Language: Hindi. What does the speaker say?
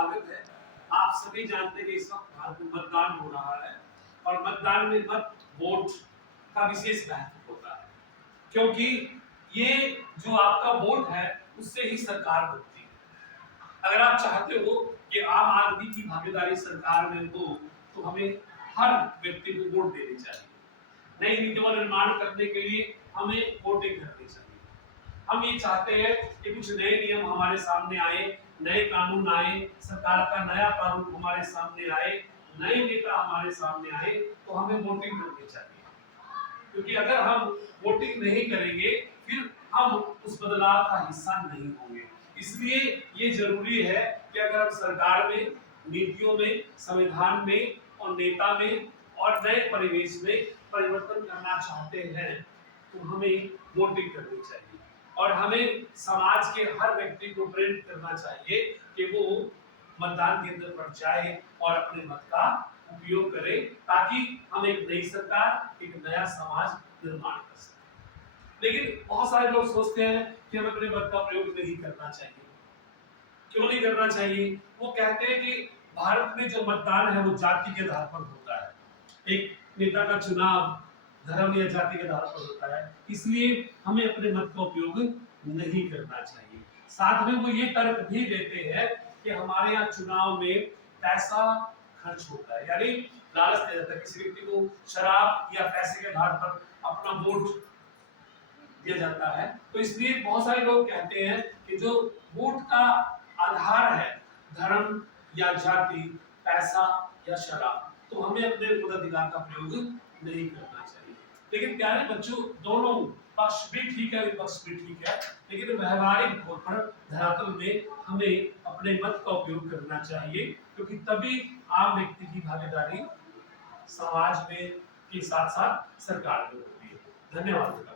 स्वागत है। आप सभी जानते हैं कि इस वक्त भारत में मतदान हो रहा है और मतदान में मत वोट का विशेष महत्व होता है, क्योंकि ये जो आपका वोट है उससे ही सरकार बनती है। अगर आप चाहते हो कि आम आदमी की भागीदारी सरकार में हो तो हमें हर व्यक्ति को वोट देनी चाहिए। नई नीतियों का निर्माण करने के लिए हमें वोटिंग करनी चाहिए। हम ये चाहते हैं कि कुछ नए नियम हमारे सामने आए, नए कानून आए, सरकार का नया कानून हमारे सामने आए, नए नेता हमारे सामने आए, तो हमें वोटिंग करनी चाहिए। क्योंकि अगर हम वोटिंग नहीं करेंगे फिर हम उस बदलाव का हिस्सा नहीं होंगे। इसलिए ये जरूरी है कि अगर हम सरकार में, नीतियों में, संविधान में और नेता में और नए परिवेश में परिवर्तन करना चाहते हैं तो हमें वोटिंग करनी चाहिए और हमें समाज के हर व्यक्ति को प्रेरित करना चाहिए कि वो मतदान केंद्र पर जाए और अपने मत का उपयोग करे, ताकि हम एक नई सरकार, एक नया समाज निर्माण कर सकें। लेकिन बहुत सारे लोग सोचते हैं कि हमें अपने मत का प्रयोग नहीं करना चाहिए। क्यों नहीं करना चाहिए? वो कहते हैं कि भारत में जो मतदान है वो जाति के आधार पर होता है। एक नेता का चुनाव धर्म या जाति के आधार पर होता है, इसलिए हमें अपने मत का उपयोग नहीं करना चाहिए। साथ में वो ये तर्क भी देते हैं कि हमारे यहाँ चुनाव में पैसा खर्च होता है, यानी लालच दिया जाता है, किसी व्यक्ति को शराब या पैसे के आधार पर अपना वोट दिया जाता है। तो इसलिए बहुत सारे लोग कहते हैं कि जो वोट का आधार है धर्म या जाति, पैसा या शराब, तो हमें अपने वोटाधिकार का प्रयोग नहीं करना चाहिए। लेकिन प्यारे बच्चों, दोनों पक्ष भी ठीक है, विपक्ष भी ठीक है, लेकिन व्यवहारिक तौर पर धरातल में हमें अपने मत का उपयोग करना चाहिए, क्योंकि तभी आम व्यक्ति की भागीदारी समाज में के साथ साथ सरकार में होती है। धन्यवाद।